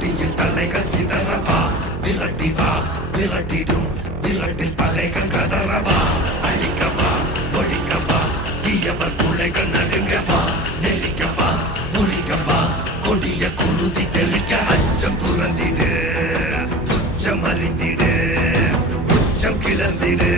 கொடியில் தலைகள் சிதறவா விரட்டி வா விரட்டிடும் விரட்டில் பகைகள் கதறவா அழிக்கவா ஒழிக்கவா தீயவர் பிள்ளைகள் நடுங்கவா நெருக்கவா முறிக்கவா கொடிய குருதி தெளிக்க அச்சம் துறந்திடு உச்சம் அறிந்திடு உச்சம் கிளந்திடு